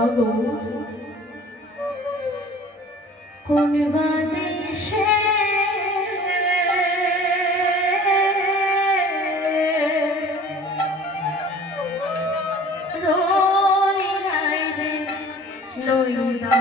হব কোন বাদেশে রই রে নইরা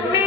me.